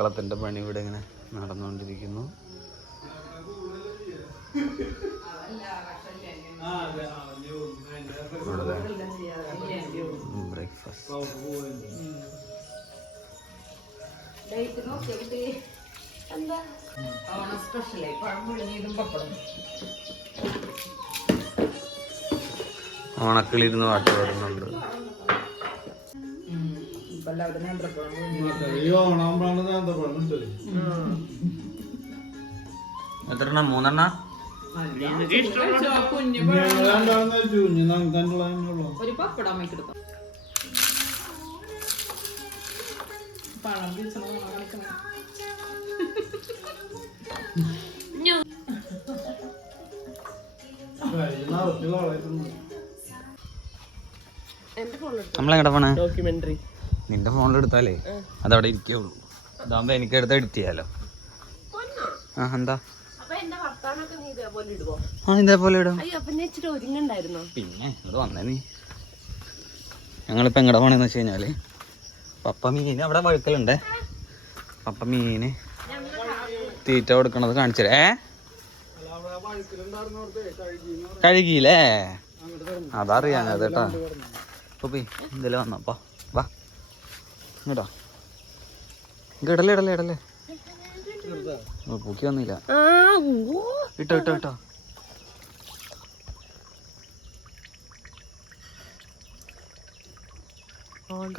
പൂക്കളത്തിൻ്റെ പണി ഇവിടെ ഇങ്ങനെ നടന്നുകൊണ്ടിരിക്കുന്നു. ബ്രേക്ക്ഫാസ്റ്റ് ഓണക്കിളിരുന്ന് പാട്ട് പാടുന്നുണ്ട്. എത്ര മൂന്നെണ്ണ ഒരു പപ്പടം എടുത്തു പഴം നമ്മളെങ്ങടെ പോണേ? നിന്റെ ഫോണിലെടുത്താലേ അതവിടെ ഇരിക്കുള്ളൂ. ഇതാകുമ്പോ എനിക്ക് എടുത്ത് എഡിറ്റ് ചെയ്യാലോ. ആ എന്താ ഇതേപോലെ ഇടും. പിന്നെ ഇവിടെ വന്നേ നീ. ഞങ്ങളിപ്പോ എങ്ങടെ പോണെന്ന് വെച്ച് കഴിഞ്ഞാല് പപ്പ മീന് അവിടെ വഴുക്കലുണ്ടേ. പപ്പ മീന് തീറ്റ കൊടുക്കണത് കാണിച്ചേ. കഴുകിയില്ലേ? അതറിയാം അതേട്ടാ. ഉപ്പി ഇതില് വന്നപ്പോ വാ ഇങ്ങോട്ടോ. ഇടല്ലേ ഇടല്ലേ ഇടല്ലേ. പൂക്കി വന്നില്ല. ഇട്ടോ ഇട്ടോ ഇട്ടോ.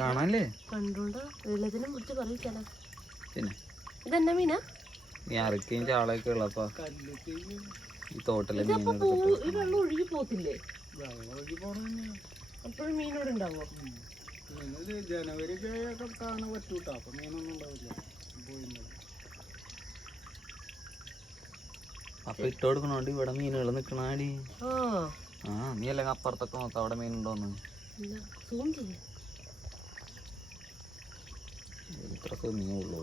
കാണാല്ലേ? പിന്നെ ഇതെന്നാ മീനാ? ഈ അറക്കയും ചാളയൊക്കെ ഉള്ളപ്പോ ഈ തോട്ടിലെ മീൻ വെള്ളം ഒഴുകി പോത്തില്ലേ? അപ്പോഴും മീനോട് ഉണ്ടാവോ? ജനുവരി പറ്റൂട്ടോ. അപ്പൊ മീനൊന്നും ഉണ്ടാവില്ല. അപ്പൊ ഇട്ട് കൊടുക്കണോണ്ട് ഇവിടെ മീനുകൾ നിക്കണാടി. ആ നീ അല്ലെങ്കിൽ അപ്പുറത്തൊക്കെ നോക്കാം അവിടെ മീനുണ്ടോന്ന്. ഇത്ര മീനുള്ളൂ.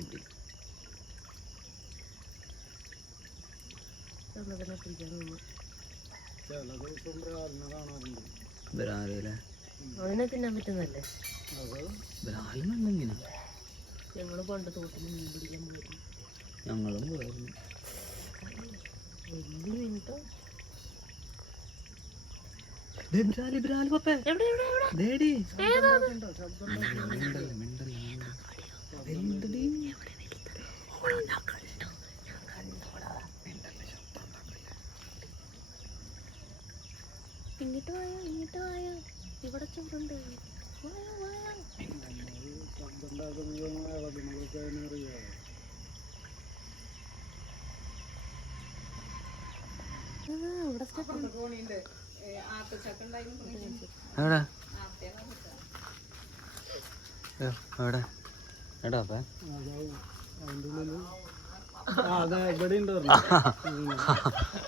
അതിനെ തിന്നാൻ പറ്റുന്നല്ലേ? മീനാ ഞങ്ങള് പണ്ട് തോട്ടിൽ മീൻ പിടിക്കാൻ പോയിരുന്നു. ഞങ്ങളും പോയിരുന്നു. വലിയ മീനിട്ടോ. ഇങ്ങിട്ട് വായോ ഇങ്ങിട്ട് വായോ, ഇവിടെ ചോറുണ്ട്.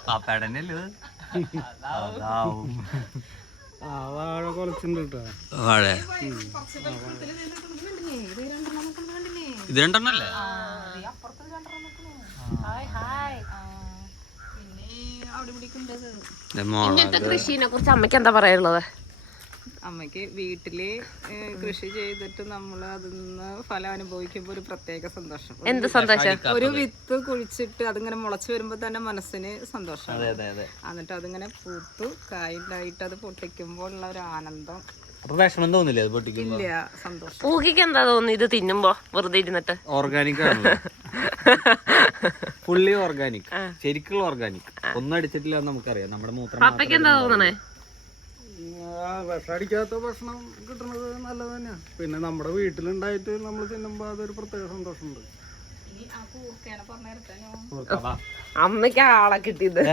പാപ്പേടന്നല്ലേ വാഴ കുറച്ചുണ്ട്. വാഴ ഇത് രണ്ടെണ്ണല്ലേ? ഇങ്ങനത്തെ കൃഷിനെ കുറിച്ച് അമ്മയ്ക്ക് എന്താ പറയാനുള്ളത്? അമ്മയ്ക്ക് വീട്ടില് കൃഷി ചെയ്തിട്ട് നമ്മൾ അതിന്ന് ഫലം അനുഭവിക്കുമ്പോൾ ഒരു പ്രത്യേക സന്തോഷം. എന്ത് സന്തോഷം? ഒരു വിത്ത് കുഴിച്ചിട്ട് അതിങ്ങനെ മുളച്ചു വരുമ്പോ തന്നെ മനസ്സിന് സന്തോഷമാണ്. എന്നിട്ട് അതിങ്ങനെ പൂത്തു കായുണ്ടായിട്ട് അത് പൊട്ടിക്കുമ്പോൾ ഉള്ള ഒരു ആനന്ദം. വിഷമം തോന്നില്ലേ അത് പൊട്ടിക്കുമ്പോ? ഇല്ല, സന്തോഷം. ഊഹിക്ക് എന്താ തോന്നുന്നു ഇത് തിന്നുമ്പോ? വെറുതെ ഇരുന്നിട്ട് ഓർഗാനിക് ആണല്ലോ, ഫുള്ളി ഓർഗാനിക്, ശരിക്കുള്ള ഓർഗാനിക്. ഒന്നും അടിച്ചിട്ടില്ല നമുക്കറിയാം. നമ്മുടെ മൂത്രം. പപ്പയ്ക്ക് എന്താ തോന്നണേ? വിഷമടിക്കാത്ത ഭക്ഷണം കിട്ടുന്നത് നല്ലത് തന്നെയാ. പിന്നെ നമ്മുടെ വീട്ടിലുണ്ടായിട്ട് നമ്മൾ തിന്നുമ്പോ അതൊരു പ്രത്യേക സന്തോഷമുണ്ട്. അമ്മയ്ക്ക് ആളെ കിട്ടിയത്.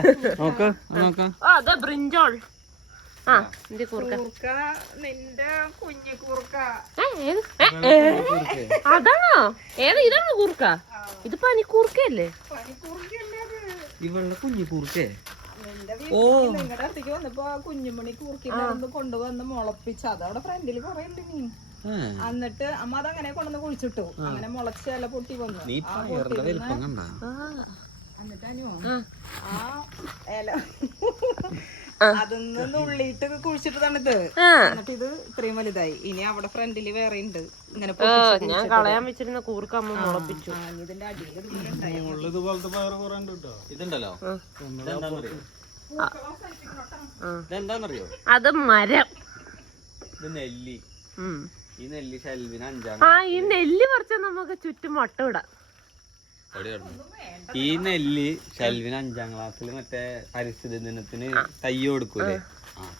അതെ ബ്രിഞ്ചോൾ. നിന്റെ കുഞ്ഞു കൂർക്ക. അതാണോ? ഏതാ? ഇതാണോ കൂർക്ക? ഇത് പനിക്കൂർക്കല്ലേ? ഇവളുടെ കുഞ്ഞു കൂർക്കേ. നിങ്ങളുടെ അടുത്തേക്ക് വന്നപ്പോ കുഞ്ഞുമണി കൂർക്കി കൊണ്ടുവന്ന് മുളപ്പിച്ച അതവിടെ ഫ്രണ്ടില് കൊറേ ഉണ്ട് മീൻ. എന്നിട്ട് അമ്മ അതങ്ങനെ കൊണ്ടുവന്ന് കുഴിച്ചിട്ടു. അങ്ങനെ മുളച്ച ഇല പൊട്ടി വന്നു. എന്നിട്ട് അനു ആ ഇല അതിന്ന് നുള്ളിയിട്ട് കുഴിച്ചിട്ട് തണുത്ത് എന്നിട്ട് ഇത് ഇത്രയും വലുതായി. ഇനി അവിടെ ഫ്രണ്ടില് വേറെ ഉണ്ട് ഇങ്ങനെ ഞാൻ കളയാൻ വെച്ചിരുന്ന കൂർക്കമ്മ മുളപ്പിച്ചു. ഇതിന്റെ അടിയിൽ ഇതുപോലത്തെ പയറ് കുറെ ഉണ്ട് കേട്ടോ. ഇതുണ്ടല്ലോ ഇതെന്താന്നറിയോ? അത് മരം. ഇത് നെല്ലി. ഈ നെല്ലി ഷെൽവിന് 5-ാം ഈ നെല്ല് പറിച്ച നമുക്ക് ചുറ്റും മുട്ട ഇടാം. ഈ നെല്ലി ഷെൽവിന് 5-ാം ക്ലാസ്സിൽ മറ്റേ പരിസ്ഥിതി ദിനത്തിന് തൈ കൊടുക്കൂലേ,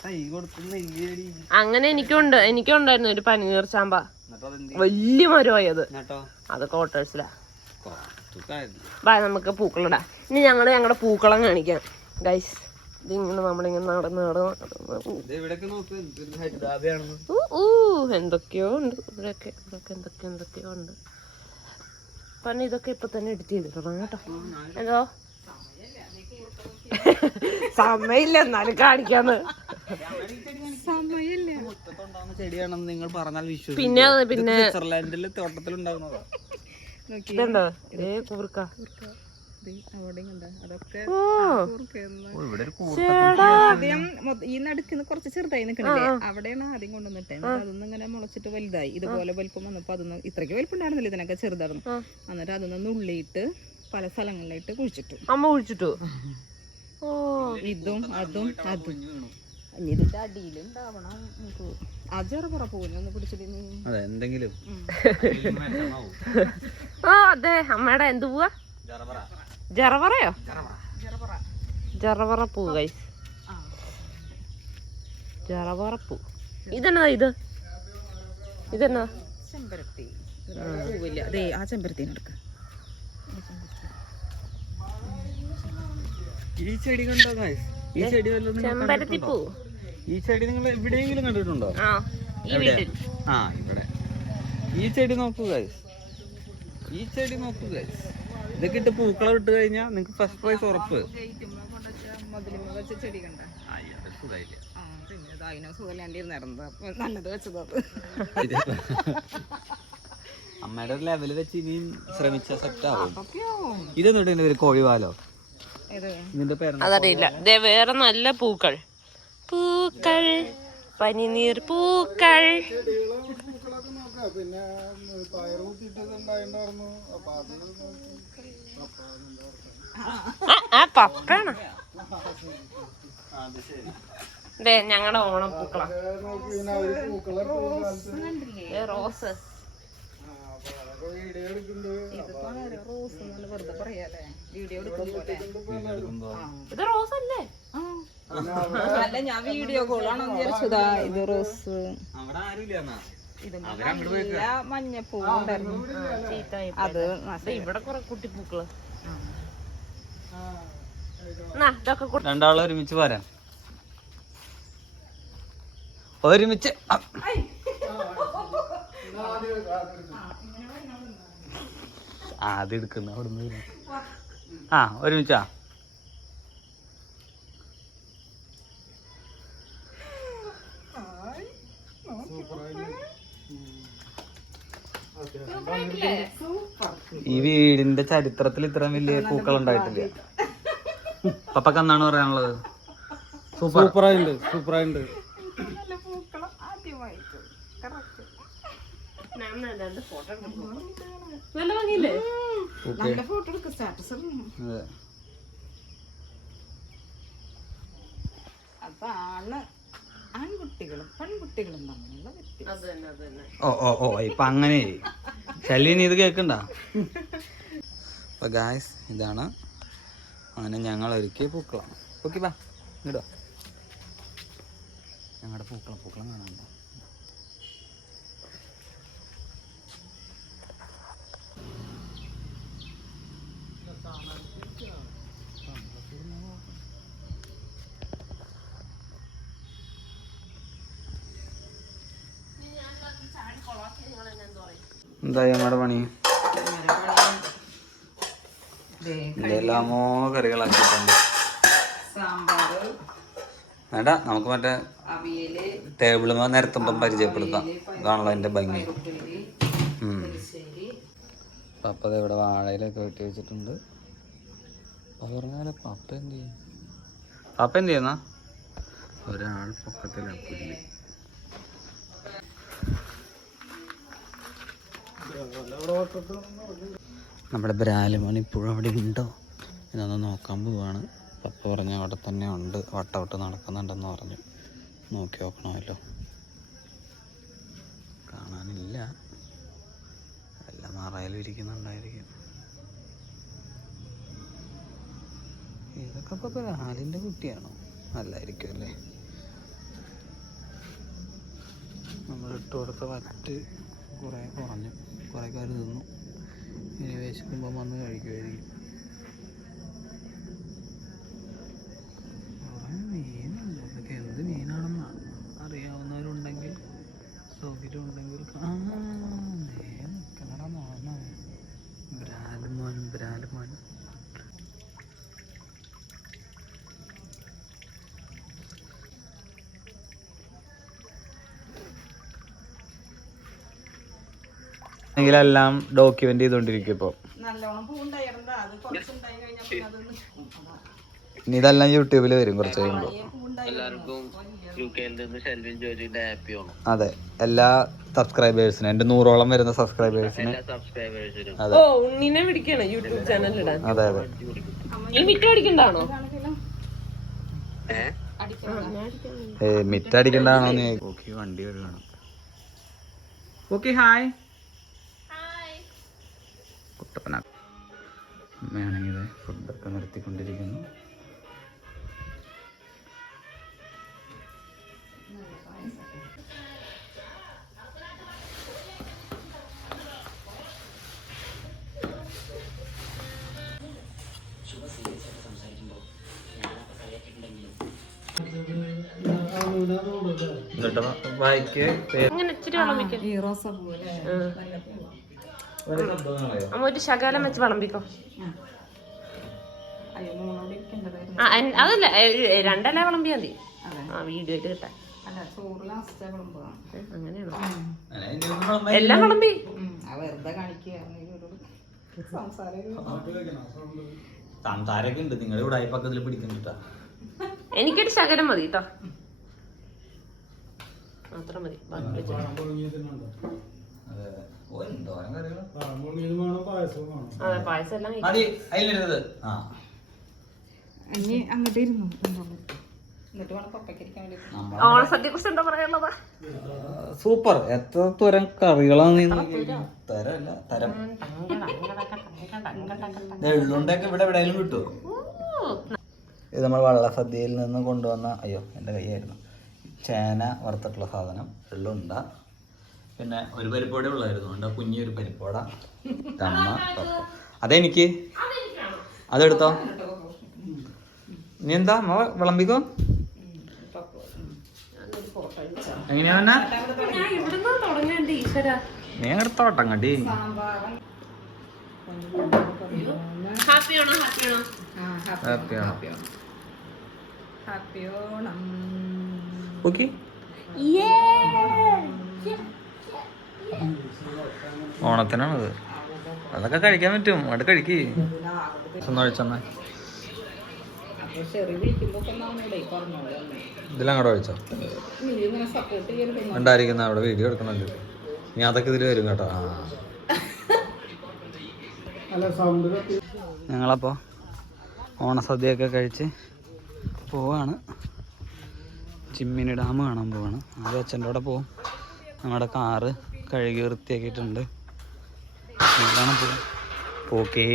തൈ കൊടുത്ത് നെല്ലി. അങ്ങനെ എനിക്കുണ്ടായിരുന്നു ഒരു പനിനീർ ചാമ്പ, വലിയ മരമായത്. അത് ക്വാർട്ടേഴ്സിലാ. നമുക്ക് പൂക്കളിടാം. ഇനി ഞങ്ങളുടെ പൂക്കളം കാണിക്കാം ഗൈസ്. ഇതിങ്ങനെ നമ്മളിങ്ങനെ നടന്ന് എന്തൊക്കെയോ ഉണ്ട് ഇവിടെയൊക്കെ. എന്തൊക്കെയോ ഉണ്ട്. പിന്നെ ഇതൊക്കെ ഇപ്പൊ തന്നെ എഡിറ്റ് ചെയ്തിട്ടുണ്ടോ കേട്ടോ. എന്തോ സമയമില്ല, എന്നാലും കാണിക്കാന്ന്. ചെടിയാണെന്ന് നിങ്ങൾ പറഞ്ഞാൽ വിശ്വസിക്കും. പിന്നെ സ്വിറ്റ്സർലാൻഡിലെ തോട്ടത്തിലുണ്ടാകുന്നതാ. ഇതുണ്ടോ ഇതേ കൂർക്ക. ആദ്യം ഈ നടുക്കുന്ന കുറച്ച് ചെറുതായി നിൽക്കണില്ലേ, അവിടെയാണ് ആദ്യം കൊണ്ടുവന്നിട്ടേ. അതൊന്നും ഇങ്ങനെ മുളച്ചിട്ട് വലുതായി. ഇതുപോലെ വലിപ്പം വന്നപ്പോ അതൊന്ന് ഇത്രയ്ക്ക് വലിപ്പം ഉണ്ടായിരുന്നില്ല, ഇതിനൊക്കെ ചെറുതായിരുന്നു. എന്നിട്ട് അതൊന്ന് നുള്ളിയിട്ട് പല സ്ഥലങ്ങളിലായിട്ട് കുഴിച്ചിട്ടു. അമ്മ കുഴിച്ചിട്ടു. ഇതും അതും ഇതിന്റെ അടിയിലുണ്ടാവണം. അജറപുറ പൂവിനൊന്ന് പിടിച്ചിട്ട് എന്തെങ്കിലും. അതെ അമ്മയുടെ എന്ത് പോവാ? ജറവറയോ? ജറവറ പൂ ഗൈസ്. ജറവറ പൂ. ഇതെന്നാ ഇതെന്നാ? ചെമ്പരത്തി പൂവില്ല. അതെ ആ ചെമ്പരത്തിനെ എടുക്ക. ഈ ചെടി കണ്ടോ ഗൈസ്? ഈ ചെടി ചെമ്പരത്തി പൂ. ഈ ചെടി നിങ്ങൾ എവിടെയെങ്കിലും കണ്ടിട്ടുണ്ടോ? ഇവിടെ. ഈ ചെടി നോക്കൂ ഗൈസ്. ഇതൊക്കെ ഇട്ട് പൂക്കളം ഇട്ട് കഴിഞ്ഞാൽ നിങ്ങൾക്ക് ഫസ്റ്റ് പ്രൈസ് ഉറപ്പ്. ചെടി കണ്ട നല്ലത് വെച്ചത്. അമ്മയുടെ ഒരു ലെവല് വെച്ച് ഇനിയും ശ്രമിച്ച സെറ്റ് ആവും. ഇതൊന്നും ഒരു കോഴിവാലോ? ഇതിന്റെ പേര് അതറിയില്ല. വേറെ നല്ല പൂക്കൾ പനിനീർ പൂക്കൾ. പിന്നെ പയറ് കുത്തിയിട്ടുണ്ടായിരുന്നു. അപ്പൊ അത് പപ്പാണ്. ഞങ്ങളുടെ ഓണം പൂക്കളാ. റോസ്. ഇത് റോസ് അല്ലേ? അല്ല, ഞാൻ വീഡിയോ കോളാണോ വിചാരിച്ചതാ. ഇത് റോസ്. ഇത് മഞ്ഞപ്പൂ ഉണ്ടായിരുന്നു. അത് ഇവിടെ കുറെ കുട്ടിപ്പൂക്കള്. രണ്ടാളും ഒരുമിച്ച് വരാം. ഒരുമിച്ച് ആദ്യം എടുക്കുന്ന അവിടുന്ന് ഒരുമിച്ചാ. ഈ വീടിന്റെ ചരിത്രത്തിൽ ഇത്രയും വലിയ പൂക്കൾ ഉണ്ടായിട്ടില്ല. പപ്പക്ക് എന്നാണ് പറയാനുള്ളത്? സൂപ്പറായിട്ടുണ്ട്. അതാണ് ആൺകുട്ടികളും പെൺകുട്ടികളും തമ്മിലുള്ള വ്യത്യാസം. ഓ ഇപ്പൊ അങ്ങനെ ശല്യം ഇത് കേക്കണ്ട. അപ്പൊ ഗായ്സ് ഇതാണ് അങ്ങനെ ഞങ്ങൾ ഒരുക്കിയ പൂക്കളം. ഓക്കെ വാ ഇങ്ങോട്ടോ. ഞങ്ങളുടെ പൂക്കളം കാണാനുണ്ടോ? എന്തായി നമ്മുടെ പണി? എന്തെല്ലാമോ കറികളാക്കിയിട്ടുണ്ട്. വേണ്ട, നമുക്ക് മറ്റേ ടേബിൾ നിരത്തുമ്പം പരിചയപ്പെടുത്താം. ഇതാണല്ലോ എൻ്റെ ഭംഗി. പപ്പ ഇവിടെ വാഴയിലൊക്കെ വെട്ടി വെച്ചിട്ടുണ്ട്. പറഞ്ഞാലേ പപ്പ എന്ത് ചെയ്യുന്ന ഒരാൾ പൊക്കത്തിലാണ് പുല്ല്. നമ്മുടെ ബ്രാലുമോൻ ഇപ്പോഴും അവിടെ ഉണ്ടോ എന്നൊന്ന് നോക്കാൻ പോവാണ്. പപ്പ പറഞ്ഞു അവിടെ തന്നെ ഉണ്ട്, വട്ടവട്ട് നടക്കുന്നുണ്ടെന്ന് പറഞ്ഞു. നോക്കി നോക്കണമല്ലോ. കാണാനില്ല, എല്ലാം നിറയിലും ഇരിക്കുന്നുണ്ടായിരിക്കും. ഇതൊക്കെ ഇപ്പോൾ ബ്രാലിൻ്റെ കുട്ടിയാണോ? അല്ലായിരിക്കും അല്ലേ. നമ്മൾ ഇട്ട് കൊടുത്ത വറ്റ് കുറേ കുറഞ്ഞു, കുറേ കാര്യം തിന്നു. ഇനി വിശക്കുമ്പോൾ വന്ന് കഴിക്കുമായിരിക്കും. കുറേ മീനുണ്ട്. അതൊക്കെ എന്ത് മീനാണെന്ന് അറിയാവുന്നവരുണ്ടെങ്കിൽ സൗകര്യം ഉണ്ടെങ്കിൽ നിൽക്കണടാ മോനോ. ബ്രാലുമോൻ എല്ലാം ഡോക്യുമെന്റ് ചെയ്തോണ്ടിരിക്കും ഇപ്പൊ. ഇനി ഇതെല്ലാം യൂട്യൂബിൽ വരും കുറച്ച് കഴിയുമ്പോ. അതെ, എല്ലാ സബ്സ്ക്രൈബേഴ്സിനും, എന്റെ 100ഓളം വരുന്ന സബ്സ്ക്രൈബേഴ്സിന്. അതെ യൂട്യൂബ് ചാനലിടാൻ. അതെ അതെ. മിറ്റ് അടിക്കണ്ടാണോന്ന് ഓക്കെ. വണ്ടി കഴുകണം. ഓക്കെ ഹായ് കുട്ടപ്പന. അമ്മയാണെങ്കിൽ ഫുഡൊക്കെ നിർത്തിക്കൊണ്ടിരിക്കുന്നു. വായിക്ക് ഒരു ശകലം വെച്ച് വിളമ്പിക്കോ. അതല്ല, രണ്ടല്ല വിളമ്പിയാ മതി. വീഡിയോ ആയിട്ട് കിട്ടാൻ. അങ്ങനെയാണോ? എല്ലാം വിളമ്പി സംസാരമൊക്കെ ഉണ്ട്. നിങ്ങളുടെ ഇവിടെ പക്കത്തിൽ പിടിക്കുന്നുട്ടാ. എനിക്കൊരു ശകലം മതി കേട്ടോ, മാത്രം മതി. അതെ, പായസം എല്ലാം അങ്ങോട്ട് ഇരുന്നു. ഓണസദ്യയെ കുറിച്ച് എന്താ പറയാനുള്ളത്? സൂപ്പർ. എത്ര തരം കറികളാണ് തരല്ല തരം. എള്ളുണ്ടൊക്കെ ഇവിടെ എവിടെയെങ്കിലും കിട്ടുമോ? ഇത് നമ്മൾ വള്ളസദ്യയിൽ നിന്ന് കൊണ്ടുവന്ന, അയ്യോ എൻ്റെ കൈയായിരുന്നു, ചേന വറുത്തിട്ടുള്ള സാധനം, എള്ളുണ്ട. പിന്നെ ഒരു പരിപ്പോടെ ഉള്ളായിരുന്നു, ഉണ്ട് കുഞ്ഞൊരു പരിപ്പോട. തമ്മ അതെനിക്ക് അതെടുത്തോ. നീ എന്താ അമ്മ വിളമ്പിക്കോ. എങ്ങനെയാ നീ എടുത്തോട്ടം കണ്ടി. ഓക്കെ. ഓണത്തിനാണത്, അതൊക്കെ കഴിക്കാൻ പറ്റും. അവിടെ കഴിക്ക്. കഴിച്ചെന്നാ ഇതിലങ്ങോട്ട് കഴിച്ചോ. ഉണ്ടായിരിക്കുന്ന അവിടെ വീഡിയോ എടുക്കണല്ലോ. നീ അതൊക്കെ ഇതിൽ വരും കേട്ടോ. ഞങ്ങളപ്പോൾ ഓണസദ്യയൊക്കെ കഴിച്ച് പോവാണ്. ചിമ്മിനി ഡാം കാണാൻ പോവാണ്. അത് അച്ഛൻ്റെ കൂടെ പോവും. നമ്മുടെ കാറ് കഴുകി വൃത്തിയാക്കിയിട്ടുണ്ട്. പോവാം. ഓക്കേ.